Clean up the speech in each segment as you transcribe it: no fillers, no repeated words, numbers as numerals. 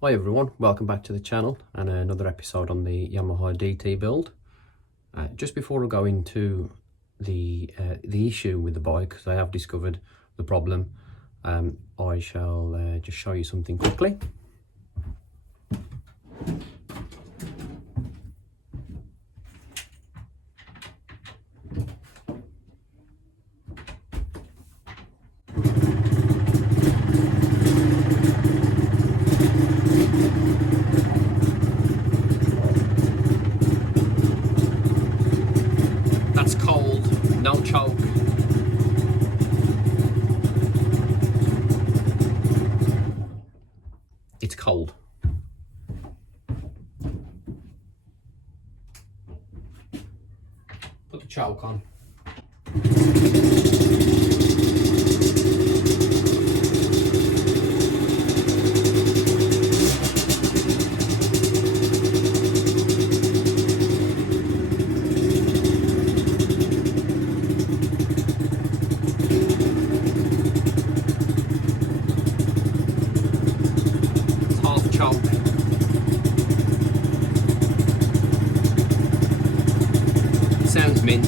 Hi everyone, welcome back to the channel and another episode on the Yamaha DT build. Just before I go into the issue with the bike, because I have discovered the problem, I shall just show you something quickly. That's cold, no choke. It's cold. Put the choke on. It's half choke. Sounds mint.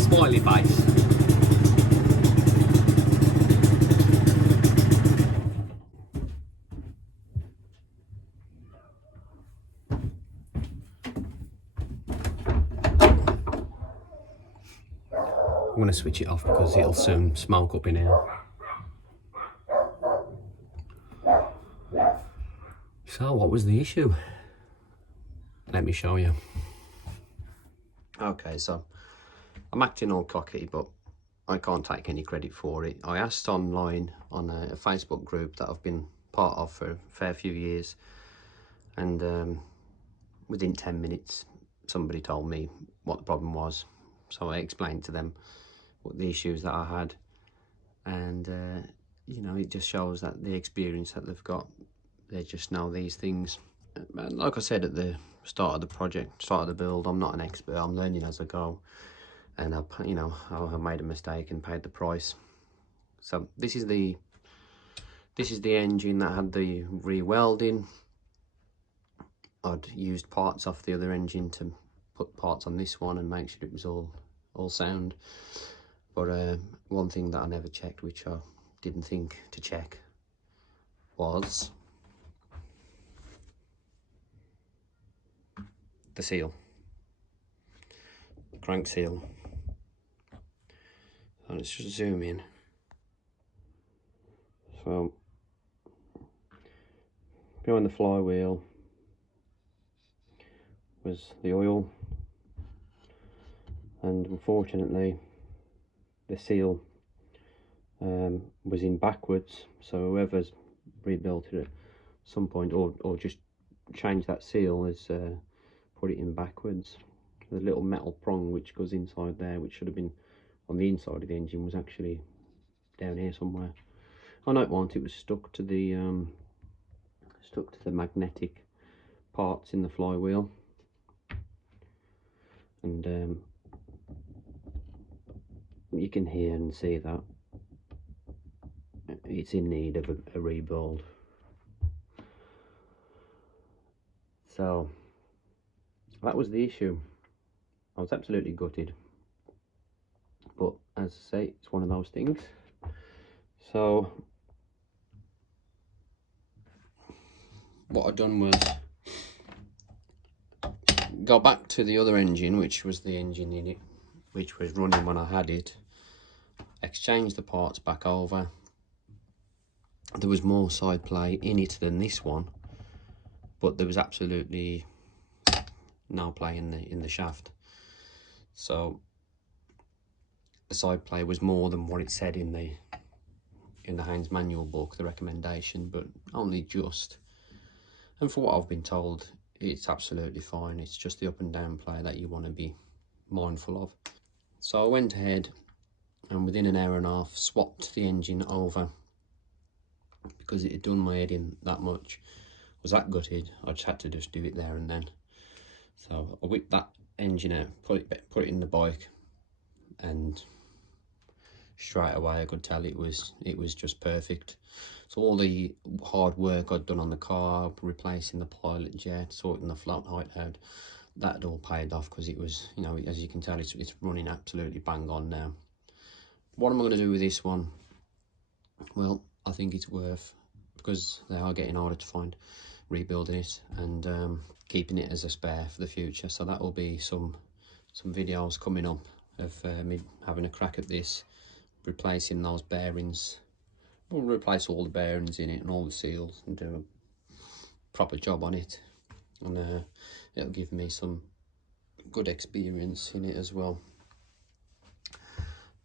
Smiley face. I'm going to switch it off because it'll soon smoke up in here. So what was the issue? Let me show you. Okay, so I'm acting all cocky, but I can't take any credit for it. I asked online on a Facebook group that I've been part of for a fair few years, and within 10 minutes somebody told me what the problem was. So I explained to them what the issues that I had, and you know, it just shows that the experience that they've got, they just know these things. And like I said at the start of the project, start of the build, I'm not an expert, I'm learning as I go, and I made a mistake and paid the price. So this is the engine that had the re-welding. I'd used parts off the other engine to put parts on this one and make sure it was all sound. But one thing that I never checked, which I didn't think to check, was the seal, the crank seal. So let's just zoom in. So behind the flywheel was the oil, and unfortunately the seal was in backwards, so whoever's rebuilt it at some point or just changed that seal has put it in backwards. The little metal prong which goes inside there, which should have been on the inside of the engine, was actually down here somewhere. I don't want it was stuck to the magnetic parts in the flywheel, and you can hear and see that it's in need of a rebuild. So that was the issue. I was absolutely gutted, but as I say, it's one of those things. So what I'd done was go back to the other engine, which was the engine in it, which was running when I had it, exchange the parts back over. There was more side play in it than this one, but there was absolutely no play in the shaft. So the side play was more than what it said in the Haynes manual book, the recommendation, but only just. And for what I've been told, it's absolutely fine. It's just the up and down play that you want to be mindful of. So I went ahead and within an hour and a half swapped the engine over, because it had done my head in that much. I was that gutted, I just had to just do it there and then. So I whipped that engine out, put it in the bike, and straight away I could tell it was just perfect. So all the hard work I'd done on the car, replacing the pilot jet, sorting the flat height out, that had all paid off, because it was, you know, as you can tell, it's running absolutely bang on now. What am I going to do with this one? Well, I think it's worth, because they are getting harder to find, rebuilding it and keeping it as a spare for the future. So that will be some videos coming up of me having a crack at this, replacing those bearings. We'll replace all the bearings in it and all the seals and do a proper job on it, and it'll give me some good experience in it as well.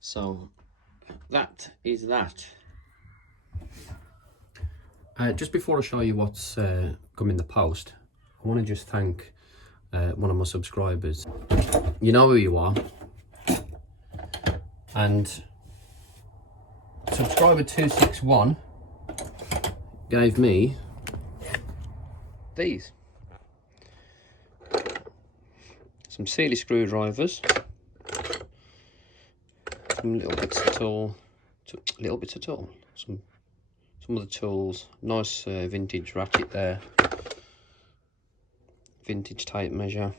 So that is that. Just before I show you what's come in the post, I want to just thank one of my subscribers. You know who you are, and subscriber 261 gave me these, some Sealy screwdrivers, some little bits of tool, some of the tools, nice vintage ratchet there, vintage tape measure.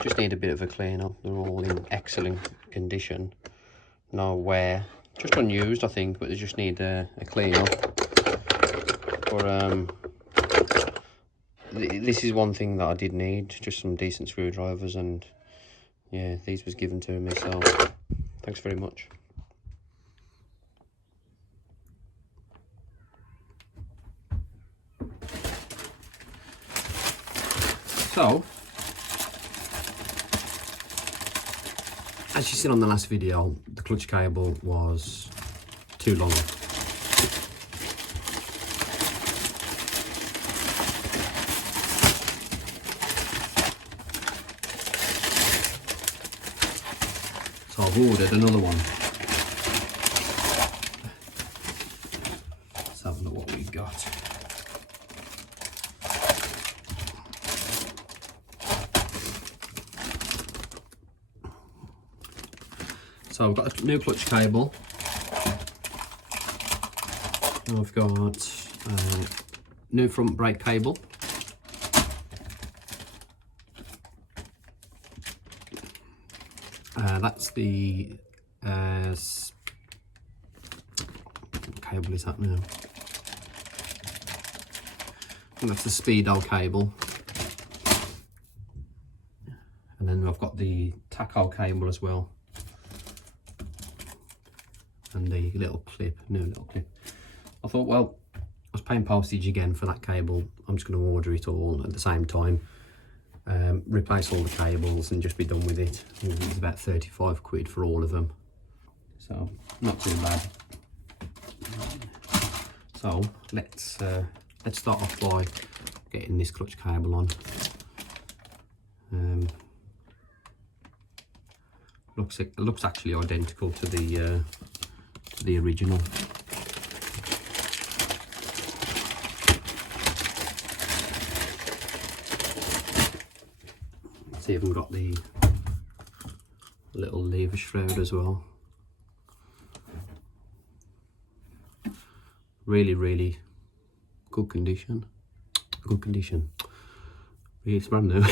Just need a bit of a clean up. They're all in excellent condition, no wear, just unused I think, but they just need a clean up. But this is one thing that I did need, just some decent screwdrivers, and yeah, these was given to me, so thanks very much. So, as you seen on the last video, the clutch cable was too long. So I've ordered another one. Let's have a look what we've got. So I've got a new clutch cable. I've got new front brake cable. That's the what cable is that now? And that's the speedo cable. And then I've got the taco cable as well. And the little clip, new little clip. I thought, well, I was paying postage again for that cable. I'm just going to order it all at the same time. Replace all the cables and just be done with it. It was about 35 quid for all of them, so not too bad. So let's start off by getting this clutch cable on. Looks actually identical to the original. It's even got the little lever shroud as well. Really good condition. Good condition. Really, it's brand new.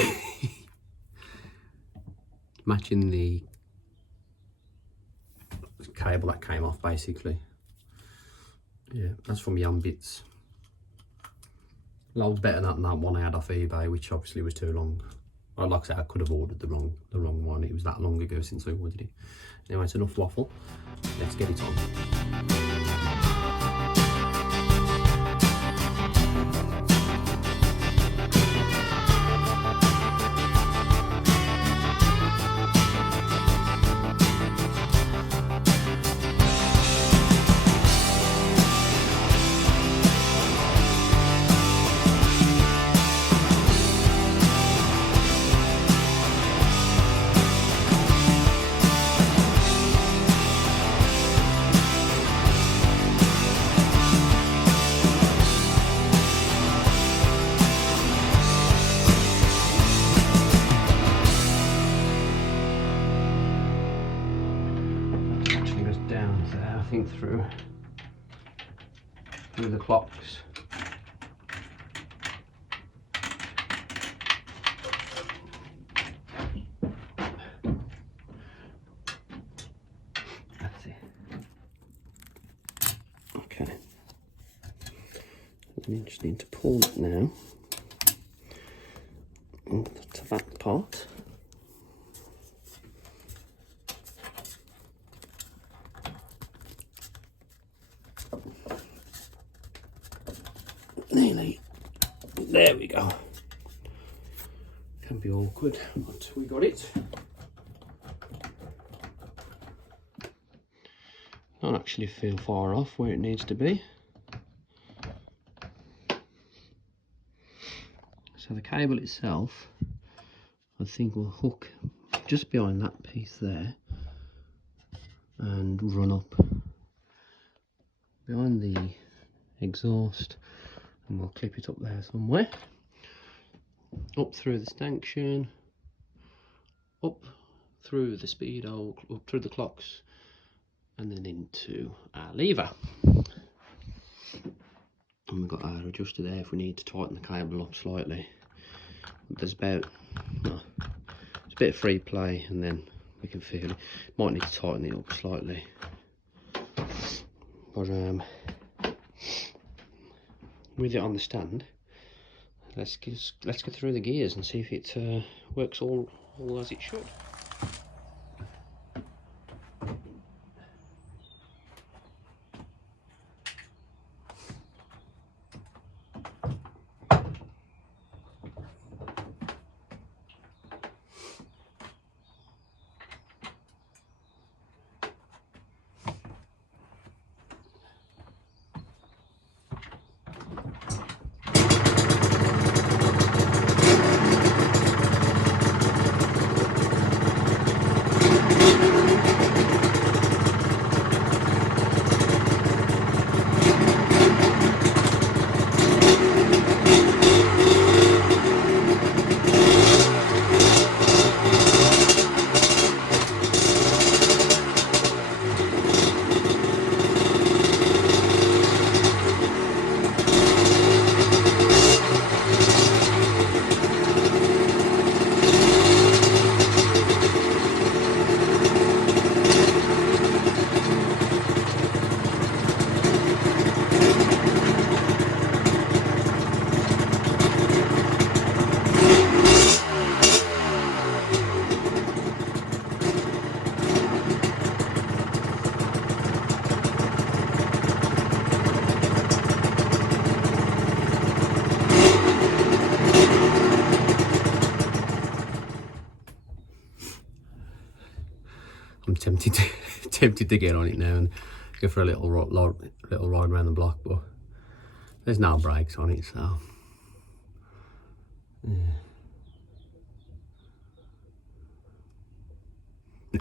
Matching the cable that came off basically. Yeah, that's from Yambits. Loads better than that one I had off eBay, which obviously was too long. Well, like I said, I could have ordered the wrong one. It was that long ago since I ordered it. Anyway, it's enough waffle. Let's get it on. going through the clocks. That's it. Okay. I just need to pull it now to that part. Nearly. There we go. Can be awkward, but we got it. Don't actually feel far off where it needs to be. So the cable itself, I think, will hook just behind that piece there and run up behind the exhaust, and we'll clip it up there somewhere, up through the stanchion, up through the speedo, up through the clocks, and then into our lever. And we've got our adjuster there if we need to tighten the cable up slightly. There's about, no, it's a bit of free play, and then we can feel it. Might need to tighten it up slightly. But with it on the stand, let's go through the gears and see if it works all as it should. I'm tempted to get on it now and go for a little ride around the block, but there's no brakes on it, so yeah. No.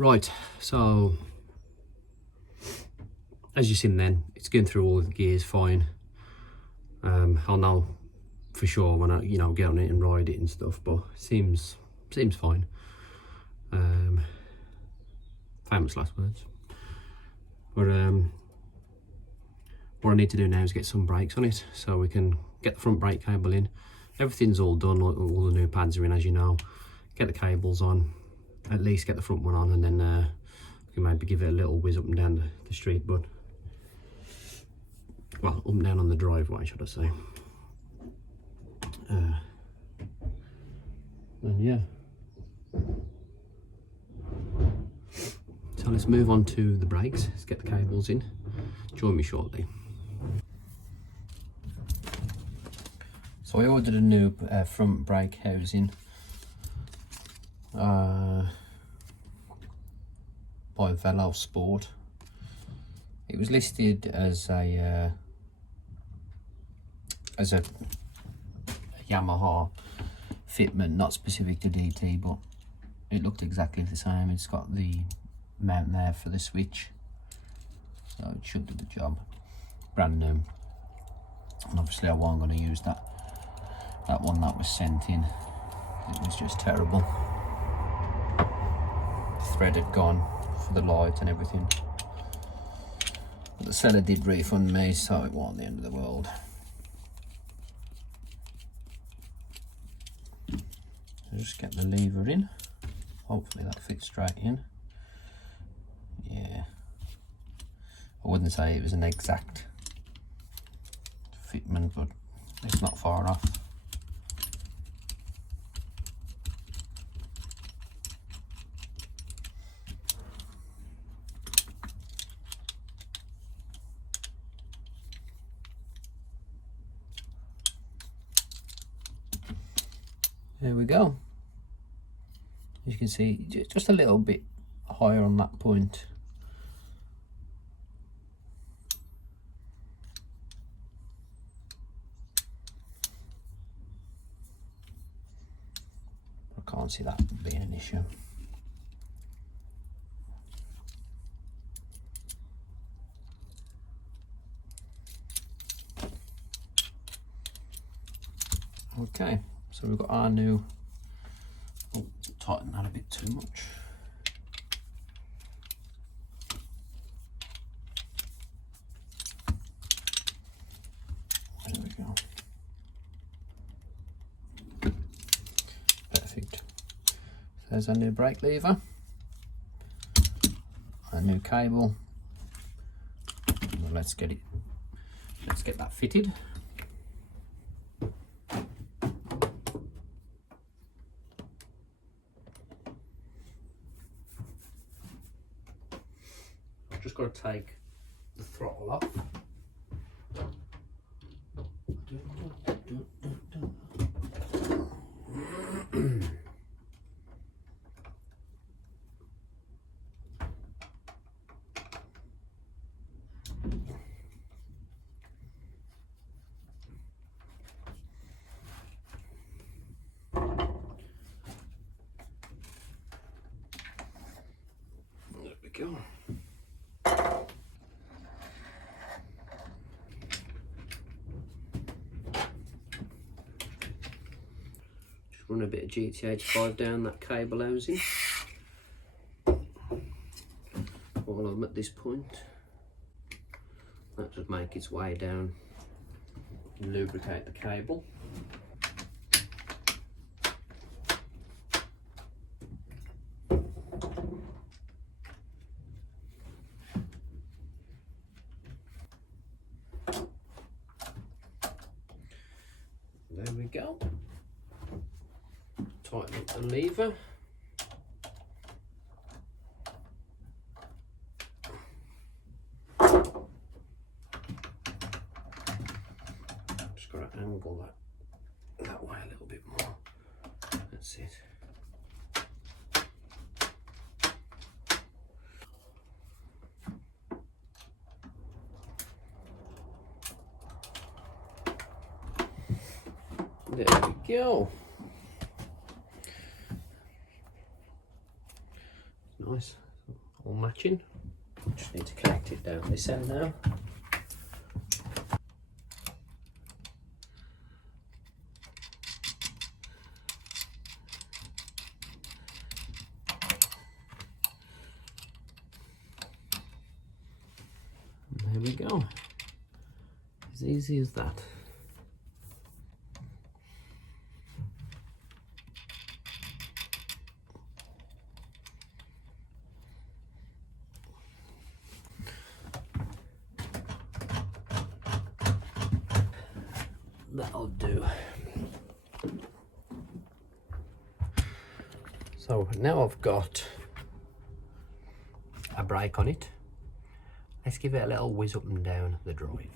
Right, so as you've seen then, it's going through all the gears fine. I'll know for sure when I get on it and ride it and stuff, but it seems fine. Famous last words. But what I need to do now is get some brakes on it so we can get the front brake cable in. Everything's all done, all the new pads are in, as you know. Get the cables on, at least get the front one on, and then we can maybe give it a little whiz up and down the street, but well, up and down on the driveway, should I say. And yeah, so let's move on to the brakes. Let's get the cables in. Join me shortly. So I ordered a new front brake housing by Velo Sport. It was listed as a Yamaha fitment, not specific to DT, but it looked exactly the same. It's got the mount there for the switch, so it should do the job. Brand new. And obviously I wasn't going to use that one that was sent in. It was just terrible. The thread had gone for the light and everything. But the seller did refund me, so it wasn't the end of the world. So just get the lever in. Hopefully that fits straight in. Yeah. I wouldn't say it was an exact fitment, but it's not far off. There we go. As you can see, just a little bit higher on that point. I can't see that being an issue. Okay, so we've got our new, oh, tighten that a bit too much. There we go. Perfect. There's our new brake lever, our new cable. Well, let's get that fitted. Just got to take the throttle off. There we go. Run a bit of GTH5 down that cable housing while I'm at this point. That should make its way down and lubricate the cable. There we go. Tighten up the lever. Just got to angle that way a little bit more. That's it. There we go. Nice, all matching. Just need to connect it down this end now. And there we go. As easy as that. That'll do. So now I've got a brake on it. Let's give it a little whiz up and down the drive.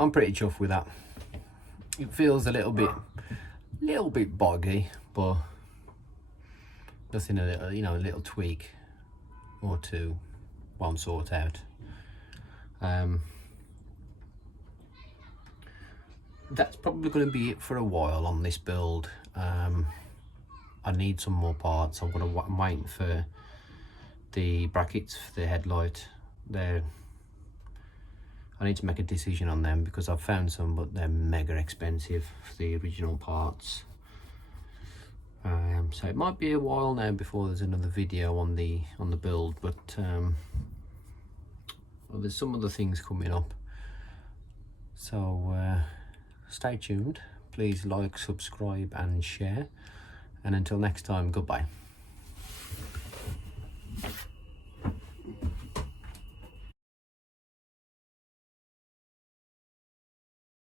I'm pretty chuffed with that. It feels a little bit boggy, but nothing, you know, a little tweak or two won't sort out. That's probably going to be it for a while on this build. I need some more parts. I'm waiting for the brackets for the headlight. I need to make a decision on them because I've found some, but they're mega expensive for the original parts. So it might be a while now before there's another video on the build, but well, there's some other things coming up. So stay tuned. Please like, subscribe and share. And until next time, goodbye.